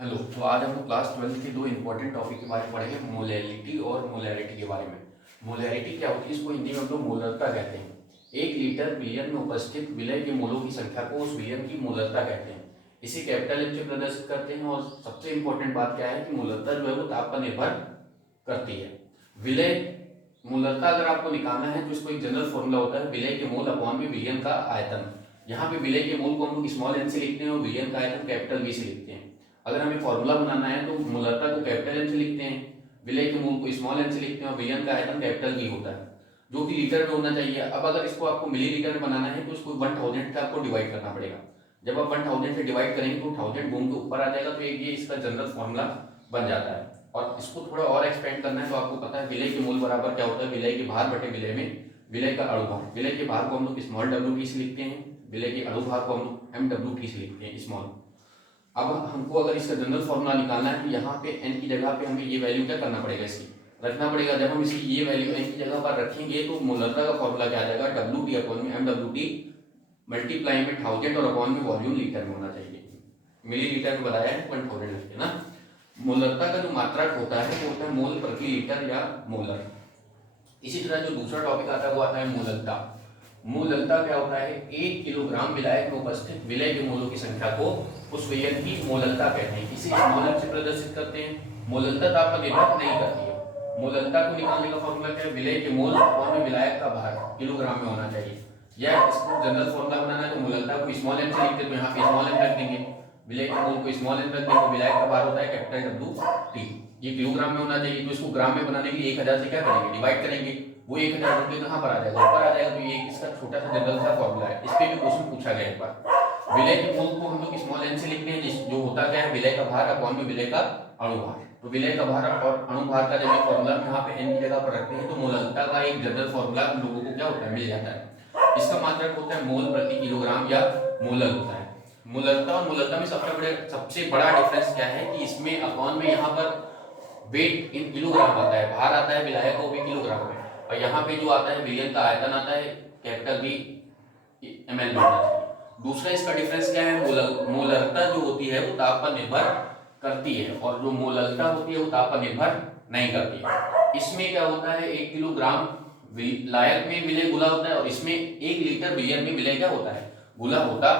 Hello. तो आज हम लोग क्लास 12 के दो इंपॉर्टेंट टॉपिक के बारे में पढ़ेंगे, मोलैलिटी और मोलैरिटी के बारे में। मोलैरिटी क्या होती है, इसको हिंदी में हम लोग मोलरता कहते हैं। 1 लीटर विलयन में उपस्थित विलय के मोलों की संख्या को उस विलयन की मोलरता कहते हैं। इसे कैपिटल एम से प्रदर्शित करते हैं। और सबसे इंपॉर्टेंट बात क्या है कि मोलरता जो है वो ताप पर निर्भर करती है। विलय मोलरता अगर आपको निकालना है तो इसको एक जनरल फॉर्मूला होता है, विलय के मोल अपॉन में विलयन का आयतन। यहाँ पे विलय के मोल को हम लोग स्मॉल एन से लिखते हैं और विलयन का आयतन कैपिटल वी से लिखते हैं। अगर हमें फॉर्मूला बनाना है तो मोलरता को कैपिटल एम से लिखते हैं, विलय के मोल को स्मॉल एन से लिखते हैं और विलयन का आयतन कैपिटल वी होता है, जो कि लीटर में होना चाहिए। अब अगर इसको आपको मिलीलीटर में बनाना है तो इसको 1000 से आपको डिवाइड करना पड़ेगा। जब आप 1000 से डिवाइड करेंगे तो 1000 घूम के ऊपर आ जाएगा, तो एक ये इसका जनरल फॉर्मूला बन जाता है। और इसको थोड़ा और एक्सपेंड करना है तो आपको पता है विलय के मोल बराबर क्या होता है, विलय के भार बटे विलय में विलय का अणु भार। विलय के भार को हम लोग स्मॉल डब्ल्यू टी से लिखते हैं, विलय के अणु भार को हम लोग एम डब्ल्यू टी से लिखते हैं, स्मॉल। अब हमको अगर इसका जनरल फॉर्मूला निकालना है तो यहाँ पे n की जगह पे हमें ये वैल्यू क्या करना पड़ेगा, इसकी रखना पड़ेगा। जब हम इसकी ये वैल्यू n की जगह पर रखेंगे तो मोलरता का फॉर्मूला क्या आ जाएगा, डब्ल्यू टी अपॉन में एम डब्ल्यू टी मल्टीप्लाई में 1000 और अपॉन में वॉल्यूम लीटर में होना चाहिए। मिलीलीटर में बताया है 1000 लिखते ना। मोलरता का जो मात्रक होता है वो होता है मोल प्रति लीटर या मोलर। इसी तरह जो दूसरा टॉपिक आता है वो आता है मोलरता। मोलरता क्या होता है, 1 किलोग्राम विलायक में उपस्थित विलय के मोलों की संख्या को उस विलयन की मोलरता कहते हैं। इसे स्मॉल से प्रदर्शित करते हैं। मोलरता ताप पर निर्भर नहीं करती है। मोलरता को निकालने का फॉर्मूला क्या है, विलय के मोल और विलायक का भार किलोग्राम में होना चाहिए। या इसको जनरल फॉर्मूला बनाना है तो मोलरता को स्मॉल एम से लिखते हैं, तो यहाँ पे स्मॉल एम रख देंगे, विलय के मोल को स्मॉल एम रख देंगे, विलायक का भार होता है कैपिटल डब्ल्यू टी। ये किलोग्राम में होना चाहिए, तो इसको ग्राम में बनाने के लिए 1000 से क्या करेंगे, डिवाइड करेंगे। वो 1000 रुपये कहाँ पर आ जाएगा, ऊपर आ जाएगा। तो ये इसका छोटा सा जनरल सा फॉर्मूला है, इस पे भी क्वेश्चन पूछा गया एक बार। विलय के मोल को हम लोग स्मॉल एन से लिखते हैं, जो होता क्या है, विलय का भार अपॉन में विलय का अणु भार। तो विलय का भार और अणु भार का जब फॉर्मूला यहाँ पे एन की जगह पर रखते हैं तो मोलरता का एक जनरल फॉर्मूला हम लोगों को क्या होता है, मिल जाता है। इसका मात्रक होता है मोल प्रति किलोग्राम या मोलर होता है। मोलरता और मोलरता में सबसे बड़ा डिफरेंस क्या है कि इसमें अपॉन में यहाँ पर वेट इन किलोग्राम आता है, भार आता है विलायक को भी किलोग्राम में, और यहाँ पे जो आता है विलयन का आयतन आता है कैपिटल बी एमएल में होना चाहिए। दूसरा इसका डिफरेंस क्या है, मोलरता जो होती है वो ताप पर निर्भर करती है और जो मोलरता होती है वो ताप पर निर्भर नहीं करती है। इसमें क्या होता है, 1 किलोग्राम विलायक में विलय घुला होता है और इसमें 1 लीटर विलयन में विलय क्या होता है, घुला होता